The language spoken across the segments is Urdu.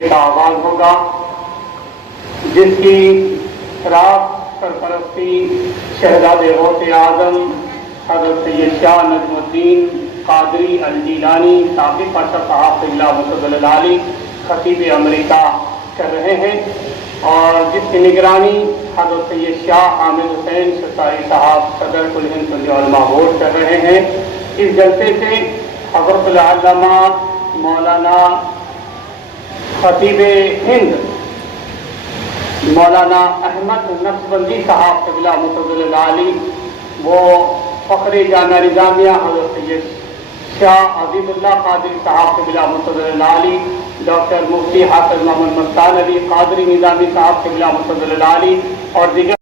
کا آغاز ہوگا جس کی راست سرپرستی شہزاد غوث اعظم حضرت سید شاہ نجم الدین قادری الجیلانی ثاقب پاشا صاحب قبلہ متضلل علی خطیب امریکہ کر رہے ہیں، اور جس کی نگرانی حضرت سید شاہ حامد حسین شسائی صاحب صدر کل ہند سنی علماء بورڈ کر رہے ہیں۔ اس جلسے سے حضرت العلامہ مولانا خطیب ہند مولانا احمد نقشبندی صاحب قبلہ متضلل علی، وہ فخر جامعہ نظامیہ حضرت سید شاہ عزیز اللہ قادری صاحب قبلہ متضلل علی، ڈاکٹر مفتی حافظ محمد مستان علی قادری نظامی صاحب قبلہ متضلل علی اور دیگر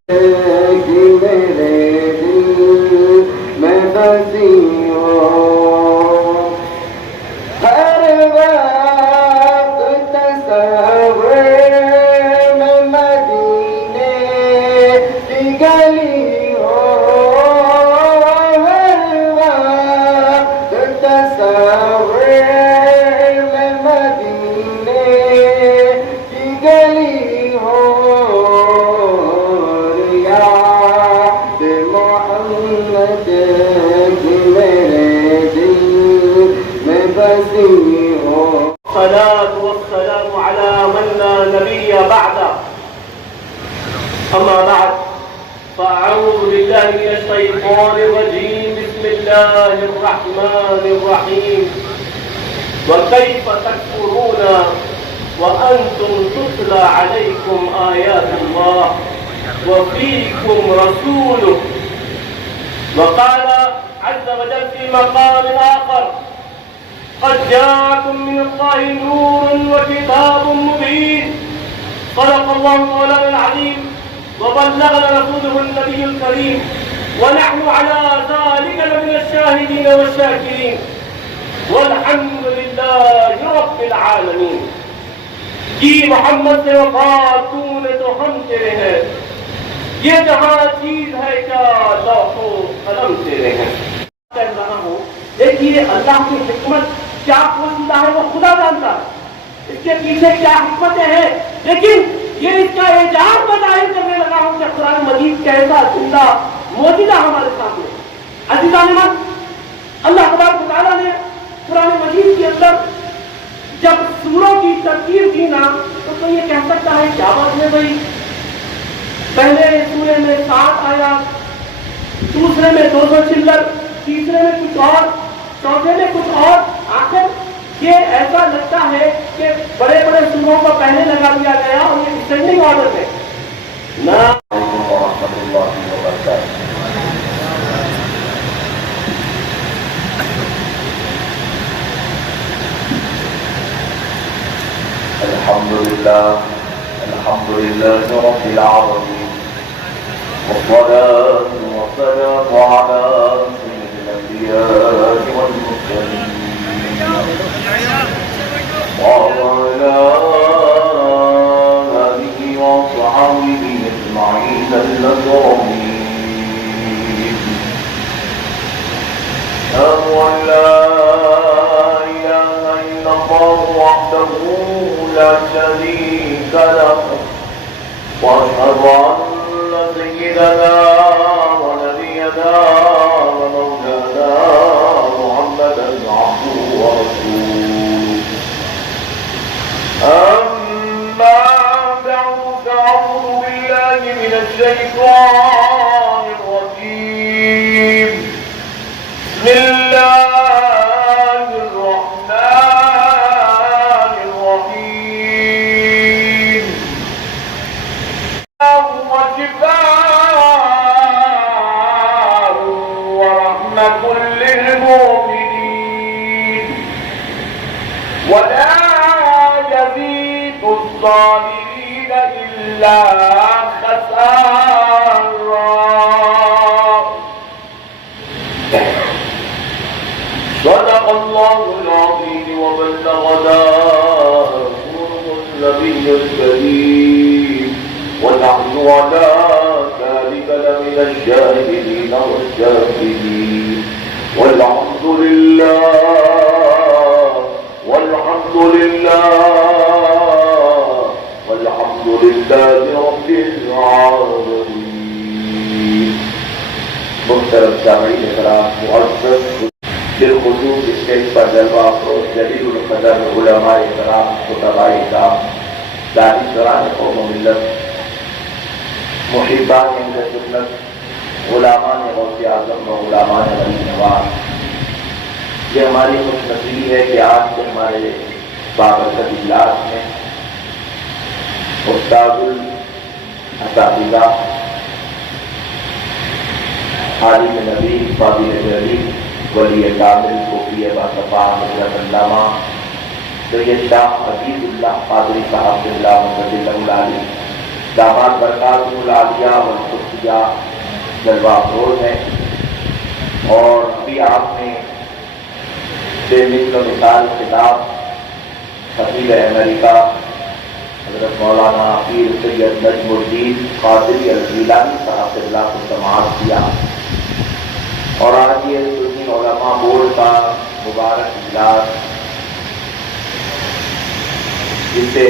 الصلاة والسلام على من لا نبي بعده. أما بعد فأعوذ بالله من الشيطان الرجيم. بسم الله الرحمن الرحيم. وكيف تكفرون وأنتم تتلى عليكم آيات الله وفيكم رسوله. وقال عز وجل في مقام آخر: قد جاءكم من الله نور وكتاب مبين. صدق الله مولانا العظيم وبلغنا رسوله النبي الكريم ونحن على ذلك لمن الشاهدين والشاكرين والحمد لله رب العالمين. جی محمد سے وفا تو نے تو ہم تیرے ہیں، یہ جہاں چیز ہے کیا لوح و قلم تیرے ہیں. کہہ رہا ہوں دیکھیے اللہ کی حکمت کیا پوشیدہ ہے وہ خدا جانتا ہے، اس کے پیچھے کیا حکمتیں ہیں، لیکن یہ اس کا اعجاز بظاہر کرنے لگا ہوں کہ قرآن مجید کیسا زندہ موجودہ ہمارے سامنے. عزیزان من، اللہ تبارک و تعالیٰ نے قرآن مجید کے اندر جب سوروں کی ترتیب دی نا تو یہ کہہ سکتا ہے کیا بات ہے بھائی، پہلے سورے میں 7 آیات، دوسرے میں 200 چلر، تیسرے میں کچھ اور، چوتھے میں کچھ اور، آخر یہ ایسا لگتا ہے کہ بڑے بڑے سوروں کو پہلے لگا دیا گیا اور یہ ڈسینڈنگ آرڈر ہے. الحمد لله رب العالمين، والصلاة والسلام على سيد الأنبياء والمرسلين وعلى آله وصحبه أجمعين الأكرمين. أشهد أن لا إله إلا الله وحده لا شريك له، وأشهد أن سيدنا ونبينا ومولانا محمدا عبده ورسوله. أما بعد فأعوذ بالله من الشيطان الرجيم. بسم الله الرحمن الرحيم. هو شفاء ورحمة للمؤمنين ولا يزيد الظالمين إلا خسارا. صدق الله العظيم وبلغنا رسوله النبي الكريم ونحن على ذلك لمن الشاهدين والشاكرين والحمد لله سامعین کرام معزز بالخصوص اسٹیج پر جلوہ افروز جلیل القدر علماء کرام خطباء کرام دانشوران قوم و ملت محبان اہل سنت غلامان غوث اعظم و غلامان ولی نواز، یہ ہماری خوش نصیبی ہے کہ آج کے ہمارے بابرکت اجلاس میں استاد الاساتذہ عالم نبی فاضل علی ولی کامل صوفی باصفا حضرت علامہ سید شاہ عزیز اللہ قادری صاحب اللہ مجد العالی داماد برکات العالیہ والقدسیہ جلوہ افروز ہے، اور ابھی آپ نے بے مثل مثال خطاب خطیب امریکہ حضرت مولانا پیر سید نجم الدین قادری الجیلانی صاحب اللہ کو سماعت کیا، اور آج یہ سنی علماء بورڈ کا مبارک اجلاس جس سے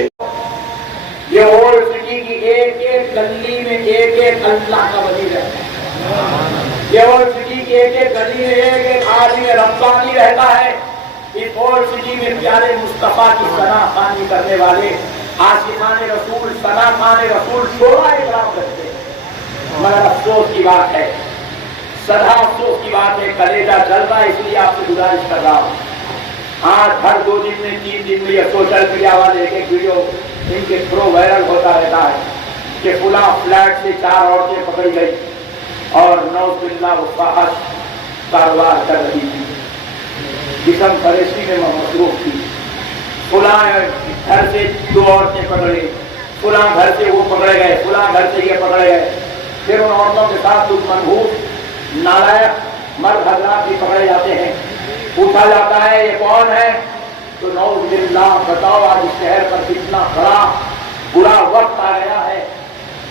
یہ اولڈ سٹی کی ایک ایک گلی میں ایک ایک اللہ کا ولی رہتا ہے، یہ اولڈ سٹی کی ایک ایک گلی میں ایک ایک آدمی ربانی رہتا ہے۔ اس اولڈ سٹی میں پیارے مصطفیٰ کی ثنا خوانی کرنے والے عاشقان رسول ثنا خوان رسول شعراء اکرام رہتے ہیں، مگر افسوس کی بات ہے، سدا افسوس کی بات ہے، کلیجہ جل رہا ہے، اس لیے آپ سے گزارش کر رہا ہوں، آج ہر 2 دن میں 3 دن میں یہ سوشل میڈیا والے ایک ایک ویڈیو ان کے تھرو وائرل ہوتا رہتا ہے کہ فلاں فلیٹ سے 4 عورتیں پکڑی گئی اور نعوذ باللہ وہ فحش کاروبار کر رہی تھی، جسم فریشی میں مصروف تھی، فلاں گھر سے 2 عورتیں پکڑی، فلاں گھر سے وہ پکڑے گئے، فلاں گھر سے یہ پکڑے گئے، پھر ان عورتوں کے ساتھ کچھ منحوس نالائق مرد حضرات بھی پکڑے جاتے ہیں، پوچھا جاتا ہے یہ کون ہے، تو نعوذ باللہ بتاؤ آج اس شہر پر کتنا بڑا برا وقت آ گیا ہے،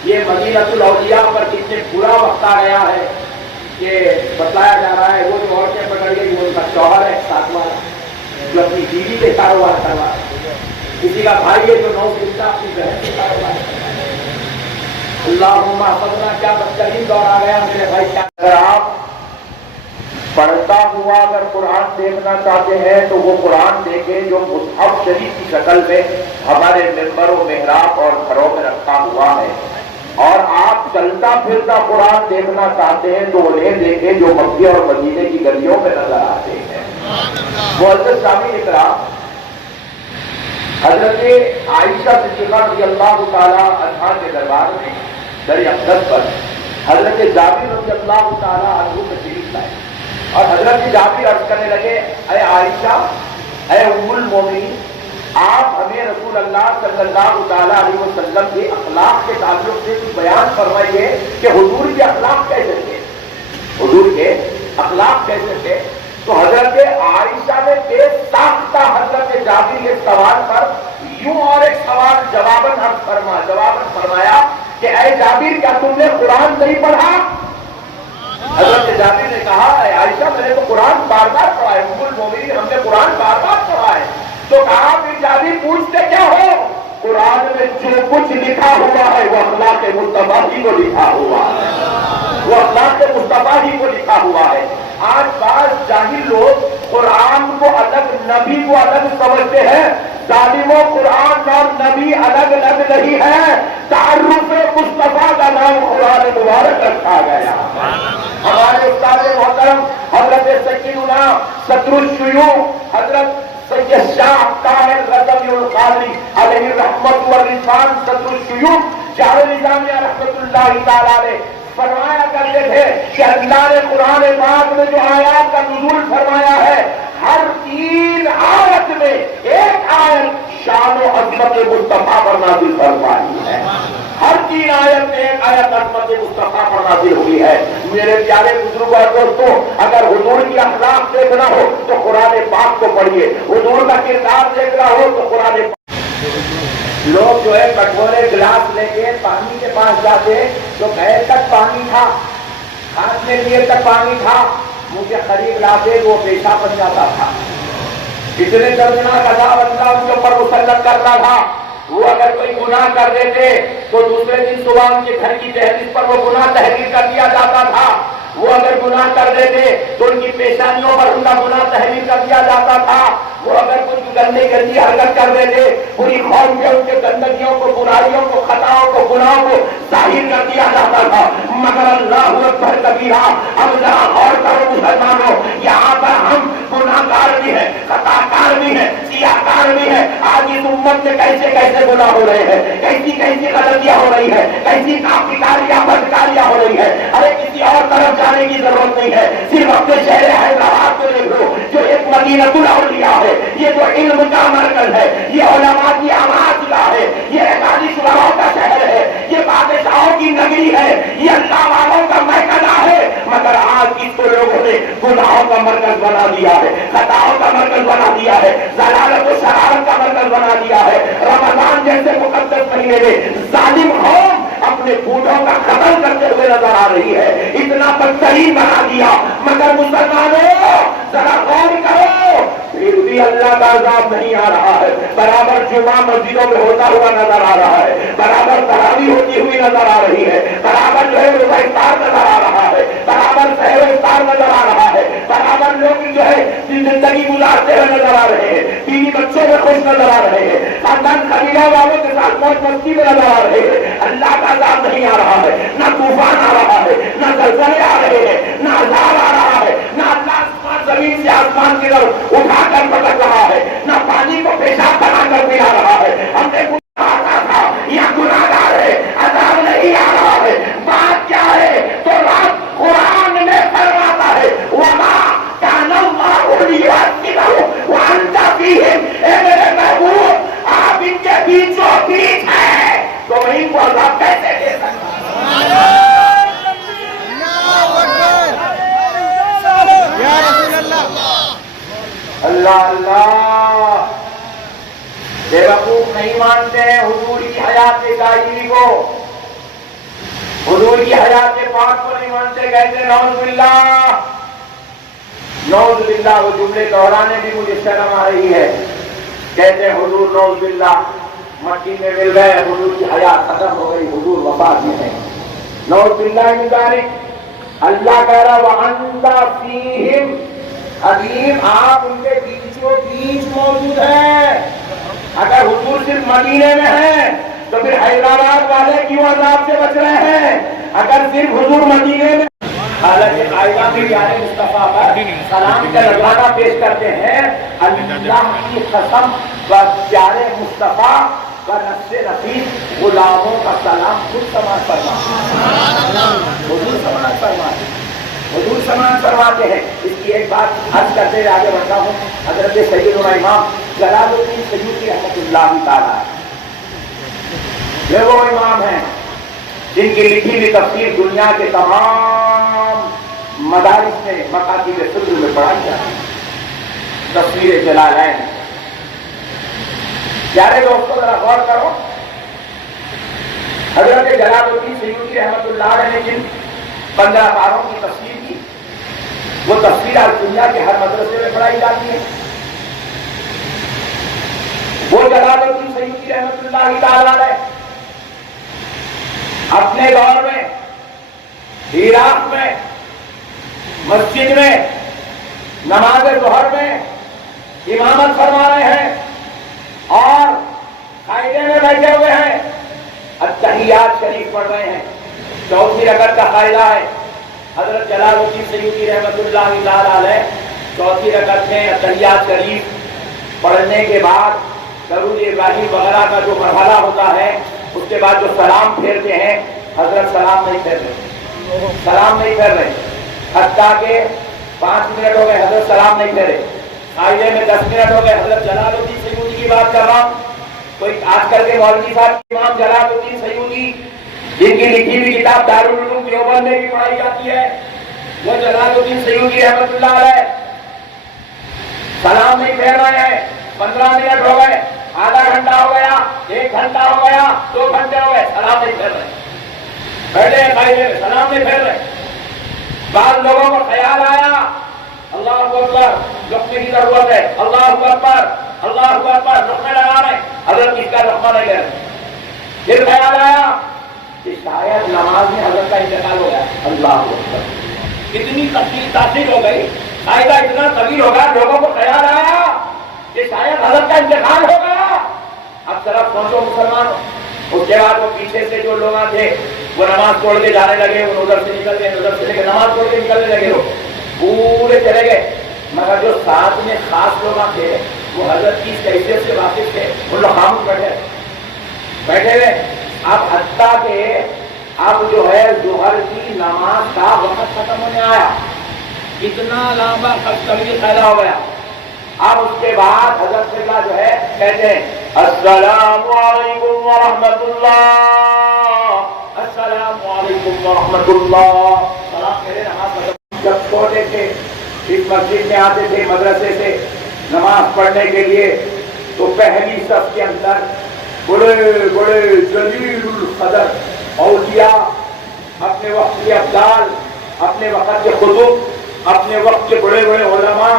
یہ مدینۃ الاولیاء پر کتنے برا وقت آ گیا ہے کہ بتایا جا رہا ہے وہ جو عورتیں پکڑ گئی وہ ان کا شوہر ہے ساتھ والا جو اپنی بیوی سے کاروبار کر رہا ہے، کسی کا بھائی ہے جو نعوذ باللہ اپنی بہن سے کاروبار کر رہا ہے۔ اللہم احفظنا، کیا بدترین دور آ گیا میرے بھائی۔ کیا اگر آپ پڑھتا ہوا اگر قرآن دیکھنا چاہتے ہیں تو وہ قرآن دیکھیں جو مصحف شریف کی شکل میں ہمارے ممبر و محراب اور گھروں میں رکھا ہوا ہے، اور آپ چلتا پھرتا قرآن دیکھنا چاہتے ہیں تو انہیں دیکھیں جو مکے اور مدینے کی گلیوں میں نظر آتے ہیں۔ معزز سامعین اکرام، حضرت عائشہ صدیقہ رضی اللہ تعالیٰ عنہا کے دربار میں در اقدس پر حضرت جابر رضی اللہ تعالیٰ عنہ تشریف لائے، اور حضرت جابر عرض کرنے لگے اے عائشہ، اے ام المومنین، آپ ہمیں رسول اللہ صلی اللہ تعالیٰ علیہ وسلم کے اخلاق کے تعلق سے کچھ بیان فرمائیے کہ حضور کے اخلاق کیسے تھے، حضور کے اخلاق کیسے تھے۔ تو حضرت عائشہ نے بے ساختہ حضرت جابر کے سوال پر یوں اور ایک سوال جواباً فرمایا کہ اے جابر، کیا تم نے قرآن نہیں پڑھا؟ حضرت جابر نے کہا اے عائشہ، میں نے تو قرآن بار بار پڑھا ہے، ام المومنین ہم نے قرآن بار بار پڑھا ہے۔ تو کہا پھر جابر پوچھتے کیا ہو؟ قرآن میں جو کچھ لکھا ہوا ہے وہ اخلاق مصطفیٰ ہی کو لکھا ہوا ہے، وہ اخلاق مصطفیٰ ہی کو لکھا ہوا ہے۔ آج بعض جاہل لوگ قرآن کو الگ نبی کو الگ سمجھتے ہیں، ظالموں قرآن اور نبی الگ الگ نہیں ہے، تعارف مصطفیٰ کا نام قرآن مبارک رکھا گیا۔ ہمارے استاد محترم حضرت سیدنا صدر الشیوخ حضرت سید شاہ طاہر رضوی القادری علیہ رحمت والرضوان صدر الشیوخ شاہ نظامیہ رحمت اللہ تعالی علیہ فرمایا کرتے تھے کہ اللہ نے قرآن پاک میں جو آیات کا نزول فرمایا ہے، ہر 3 آیت میں ایک آیت شان و عظمت مصطفیٰ پر نازل فرمائی ہے، ہر 3 آیت میں ایک آیت عظمت مصطفیٰ پر نازل ہوئی ہے۔ میرے پیارے بزرگوں اور دوستوں، اگر حضور کی اخلاق دیکھنا ہو تو قرآن پاک کو پڑھیے، حضور کا کردار دیکھنا ہو تو قرآن پاک۔ لوگ جو ہے کٹورے گلاس لے کے پانی کے پاس جاتے تو گھر تک پانی تھا، ہاتھ میں لیے تک پانی تھا، مجھے قریب لاتے وہ پیشاب بن جاتا تھا۔ اتنے دردناک عذاب اللہ ان کے اوپر مسلط کرتا تھا، وہ اگر کوئی گناہ کر دیتے تو دوسرے دن صبح ان کے گھر کی دہلیز پر وہ گناہ تحریر کر دیا جاتا تھا. وہ اگر گناہ کر دیتے تو ان کی پیشانیوں پر ان کا گناہ تحریر کر دیا جاتا تھا. وہ اگر کچھ گندی حرکت کر دیتے پوری قوم کے ان کے گندگیوں کو، برائیوں کو، خطاؤں کو، گناہوں کو ظاہر کر دیا جاتا تھا. مگر اللہ اکبر کبیرہ، اب ذرا غور کرو مسلمانوں، یہاں پر ہم گناہ گار بھی ہیں، خطا کار بھی ہیں، سیاہ کار بھی ہیں. آج اس امت میں کیسے کیسے گناہ ہو رہے ہیں، کیسی غلطیاں ہو رہی ہیں، کیسی کاریاں بدکاریاں ہو رہی ہیں. ارے کسی اور طرف جانے کی ضرورت نہیں ہے، صرف اپنے شہر حیدرآباد کو دیکھ لو جو ایک مدینہ الاولیاء ہے، یہ جو علم کا مرکز ہے، یہ علماء کی آواز کا ہے، یہ اکالیس وراؤں کا شہر ہے، یہ بادشاہوں کی نگری ہے، یہ اللہ والوں کا محکمہ ہے. مگر آج اس کو لوگوں نے گناہوں کا مرکز بنا دیا ہے، خطاؤں کا مرکز بنا دیا ہے، ضلالت و شرارت کا مرکز بنا دیا ہے. رمضان جیسے مقدس مہینے میں ظالم قوم اپنے بوڑھوں کا قتل کرتے ہوئے نظر آ رہی ہے، اتنا بدترین بنا دیا. مگر مسلمانوں ذرا غور کرو، پھر بھی اللہ کا عذاب نہیں آ رہا ہے. برابر جمعہ مسجدوں میں ہوتا ہوا نظر آ رہا ہے، برابر تراویح ہوتی ہوئی نظر آ رہی ہے، برابر جو ہے روزہ افطار نظر آ رہا ہے، برابر سحر افطار نظر آ رہا ہے، برابر لوگ جو ہے زندگی گزارتے ہوئے نظر آ رہے ہیں، بیوی بچوں میں خوش نظر آ رہے ہیں، خاندان قبیلہ والوں کے ساتھ موج مستی میں نظر آ رہے ہیں. اللہ کا عذاب نہیں آ رہا ہے، نہ طوفان آ رہا ہے، نہ زلزلے آ رہے ہیں، نہ عذاب آ رہا ہے، نہ اللہ زمین سے آسمان کی طرف اٹھا کر پٹک رہا ہے، نہ پانی کو پیشاب بنا کر پلا رہا ہے. ہم نے گناہ تھا یا گناہگار ہے، عذاب نہیں آ رہا ہے. بات کیا ہے تو رب قرآن میں فرماتا ہے وما کان اللہ لیعذبہم وانت فیہم. اے میرے محبوب آپ ان کے بیچوں بیچ ہیں تو میں ان کو عذاب کیسے دے سکتا ہوں؟ اللہ اللہ، بے وقوف نہیں مانتے ہیں حضور کی حیات دائمی کو، حضور کی حیات پاک کو نہیں مانتے. کہتے نعوذ باللہ، نعوذ باللہ. وہ جملے دہرانے بھی مجھے شرم آ رہی ہے. کہتے حضور نعوذ باللہ مٹی میں مل گئے، حضور کی حیات ختم ہو گئی، حضور وفات میں ہے. نعوذ باللہ من ذالک. اللہ کہہ رہا وَأَنْتَ فِيهِمْ حلیم، آپ ان کے بیچوں بیچ موجود ہیں. اگر حضور صرف مدینے میں ہیں تو پھر حیدرآباد والے کیوں عذاب سے بچ رہے ہیں؟ اگر صرف حضور مدینے میں، حالانکہ قائدہ بھی پیارے مصطفیٰ پر سلام کا نذرانہ پیش کرتے ہیں. اللہ کی قسم و پیارے مصطفیٰ و نفس نفیس غلاموں کا سلام خود سماعت فرما، حضور سماعت فرما، حضور سماعت فرماتے ہیں. اس کی ایک بات عرض کرتے ہوئے آگے بڑھتا ہوں. حضرت سیدنا امام جلال الدین سیوطی رحمۃ اللہ تعالیٰ، یہ وہ امام ہیں جن کی لکھی ہوئی تفسیر دنیا کے تمام مدارس میں مکاتب فکر میں پڑھائی جاتی ہے. تفسیر جلالین. پیارے دوستوں ذرا غور کرو، حضرت جلال الدین سیوطی رحمۃ اللہ علیہ نے جن 15 پاروں کی تفسیر کی، وہ تفسیر آج دنیا کے ہر مدرسے میں پڑھائی جاتی ہے. وہ جلال الدین سیوطی رحمۃ اللہ تعالیٰ علیہ اپنے دور میں عراق میں مسجد میں نماز ظہر میں امامت فرما رہے ہیں اور قاعدے میں بیٹھے ہوئے ہیں، التحیات شریف پڑھ رہے ہیں. چوتھی رکعت کا قاعدہ ہے. حضرت جلال الدین سیوطی رحمۃ اللہ تعالیٰ علیہ چوتھی رکعت میں التحیات شریف پڑھنے کے بعد درود ابراہیم وغیرہ کا جو مرحلہ ہوتا ہے اس کے بعد جو سلام پھیرتے ہیں، حضرت سلام نہیں پھیر رہے، سلام نہیں پھیر رہے. حتیٰ کہ 5 منٹ ہو گئے حضرت سلام نہیں پھیرے. قاعدے میں 10 منٹ ہو گئے. حضرت جلال الدین سیوطی کی بات کر رہا ہوں. کوئی آج کل کے مولوی صاحب امام جلال الدین سیوطی جن کی لکھی ہوئی کتاب دارالعلوم دیوبند میں بھی پڑھائی جاتی ہے، وہ جلال الدین سیوطی رحمۃ اللہ علیہ سلام نہیں پھیر رہے ہیں. 15 منٹ ہو گئے، آدھا گھنٹہ ہو گیا، 1 گھنٹہ ہو گیا، 2 گھنٹے ہو گئے، سلام نہیں پھیر رہے. بیٹھے قاعدے میں سلام نہیں پھیر رہے. بعض لوگوں کو خیال آیا اللہ اکبر، لقمے کی ضرورت ہے، اللہ اکبر، اللہ اکبر، لقمے لگا رہے ہیں، حضرت اس کا لقمہ نہیں لے رہے۔ پھر خیال آیا کہ شاید نماز میں حضرت کا انتقال ہو گیا، اللہ اکبر، اتنی تاثیر ہو گئی، قاعدہ اتنا طویل ہو گیا، لوگوں کو خیال آیا کہ شاید حضرت کا انتقال ہو گیا۔ اب ذرا سوچو مسلمان، اس کے بعد وہ پیچھے سے جو لوگ تھے وہ نماز چھوڑ کے جانے لگے، وہ ادھر سے نکل گئے، ادھر سے لے کے نماز چھوڑ کے نکلنے لگے، وہ پورے چلے گئے، مگر جو ساتھ میں خاص لوگ تھے وہ حضرت کی کیفیت سے واقف تھے، وہ لوگ خاموش بیٹھے ہوئے۔ اب حتیٰ کہ اب جو ہے ظہر کی نماز کا وقت ختم ہونے آیا، اتنا لمبا طویل پیدا ہو گیا۔ اب اس کے بعد حضرت خدا جو ہے کہتے ہیں السلام علیکم ورحمۃ اللہ، السلام علیکم ورحمۃ اللہ، سلام کہہ رہے نماز ختم۔ جب چھوٹے تھے اس مسجد میں آتے تھے مدرسے سے نماز پڑھنے کے لیے، تو پہلی صف کے اندر بڑے بڑے جلیل القدر اولیاء، اپنے وقت کے افضال، اپنے وقت کے قطب، اپنے وقت کے بڑے بڑے علماء،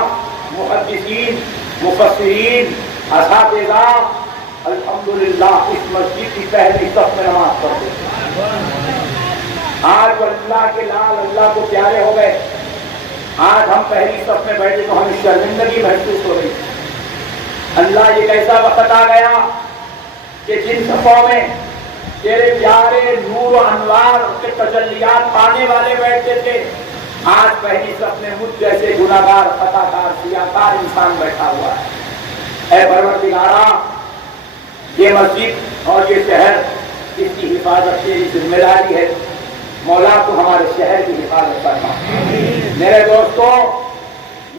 محدثین، مفسرین، اساتذہ، الحمدللہ اس مسجد کی پہلی صف میں نماز پڑھتے ہیں۔ آج اللہ کے لال اللہ کو پیارے ہو گئے، آج ہم پہلی صف میں بیٹھے تو ہمیں شرمندگی محسوس ہو رہی۔ اللہ یہ کیسا وقت آ گیا کہ جن صفوں میں تیرے پیارے نور و انوار کے تجلیات پانے والے بیٹھتے تھے، آج پہلی صف میں مجھ جیسے گناہگار، خطاکار، سیاکار انسان بیٹھا ہوا ہے۔ اے پروردگارا، یہ مسجد اور یہ شہر، اس کی حفاظت تیری ذمہ داری ہے، مولا تو ہمارے شہر کی حفاظت کرنا۔ میرے دوستوں،